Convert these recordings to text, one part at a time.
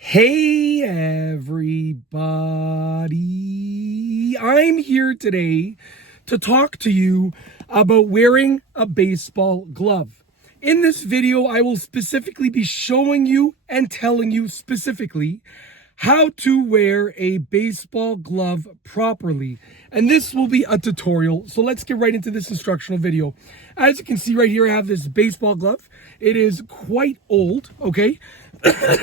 Hey everybody, I'm here today to talk to you about wearing a baseball glove. In this video, I will specifically be showing you and telling you specifically how to wear a baseball glove properly. And this will be a tutorial, so let's get right into this instructional video. As you can see right here, I have this baseball glove. It is quite old, okay?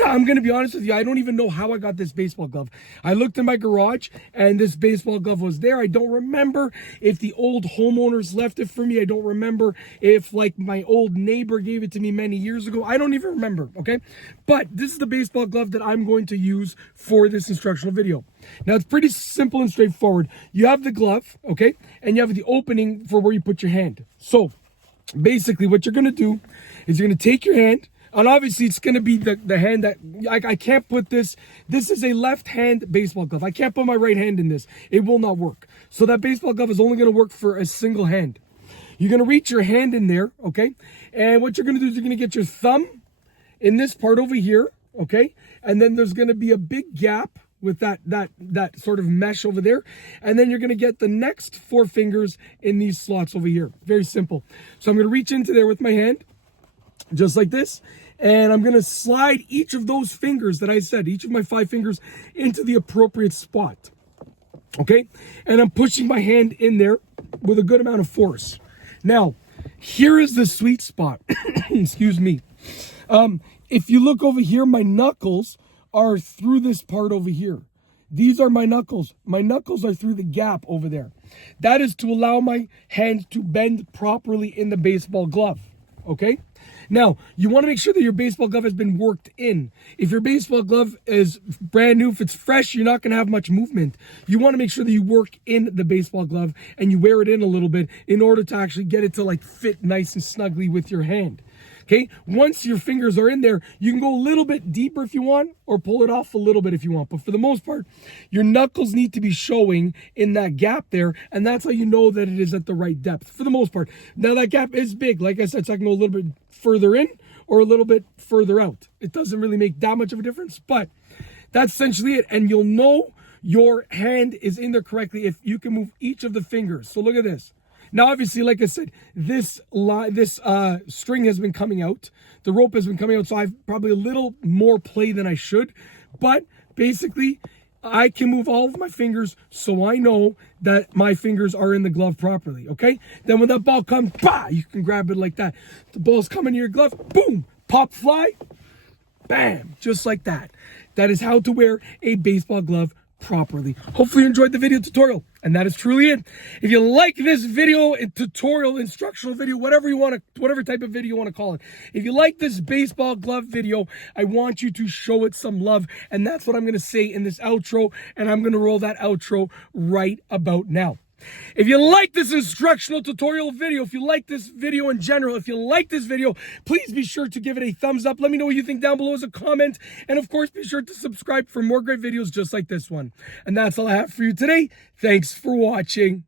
I'm going to be honest with you, I don't even know how I got this baseball glove. I looked in my garage and this baseball glove was there. I don't remember if the old homeowners left it for me. I don't remember if like my old neighbor gave it to me many years ago. I don't even remember, okay? But this is the baseball glove that I'm going to use for this instructional video. Now, it's pretty simple and straightforward. You have the glove, okay? And you have the opening for where you put your hand. So basically what you're going to do is you're going to take your hand. And obviously, it's going to be the hand that, I can't put this. This is a left hand baseball glove. I can't put my right hand in this. It will not work. So that baseball glove is only going to work for a single hand. You're going to reach your hand in there, okay? And what you're going to do is you're going to get your thumb in this part over here, okay? And then there's going to be a big gap with that sort of mesh over there. And then you're going to get the next 4 fingers in these slots over here. Very simple. So I'm going to reach into there with my hand, just like this. And I'm going to slide each of those fingers that I said, each of my 5 fingers, into the appropriate spot. Okay? And I'm pushing my hand in there with a good amount of force. Now, here is the sweet spot. Excuse me. If you look over here, my knuckles are through this part over here. These are my knuckles. My knuckles are through the gap over there. That is to allow my hand to bend properly in the baseball glove. Okay? Now, you want to make sure that your baseball glove has been worked in. If your baseball glove is brand new, if it's fresh, you're not going to have much movement. You want to make sure that you work in the baseball glove and you wear it in a little bit in order to actually get it to like fit nice and snugly with your hand. Okay, once your fingers are in there, you can go a little bit deeper if you want, or pull it off a little bit if you want. But for the most part, your knuckles need to be showing in that gap there, and that's how you know that it is at the right depth, for the most part. Now, that gap is big. Like I said, so I can go a little bit further in or a little bit further out. It doesn't really make that much of a difference, but that's essentially it. And you'll know your hand is in there correctly if you can move each of the fingers. So look at this. Now, obviously, like I said, this string has been coming out. The rope has been coming out, so I've probably a little more play than I should. But basically, I can move all of my fingers so I know that my fingers are in the glove properly, okay? Then when that ball comes, bah, you can grab it like that. The ball's coming to your glove, boom, pop, fly, bam, just like that. That is how to wear a baseball glove properly. Hopefully you enjoyed the video tutorial, and that is truly it. If you like this video, tutorial, instructional video, whatever type of video you want to call it, if you like this baseball glove video, I want you to show it some love, and that's what I'm going to say in this outro, and I'm going to roll that outro right about now. If you like this instructional tutorial video, if you like this video in general, if you like this video, please be sure to give it a thumbs up. Let me know what you think down below as a comment. And of course, be sure to subscribe for more great videos just like this one. And that's all I have for you today. Thanks for watching.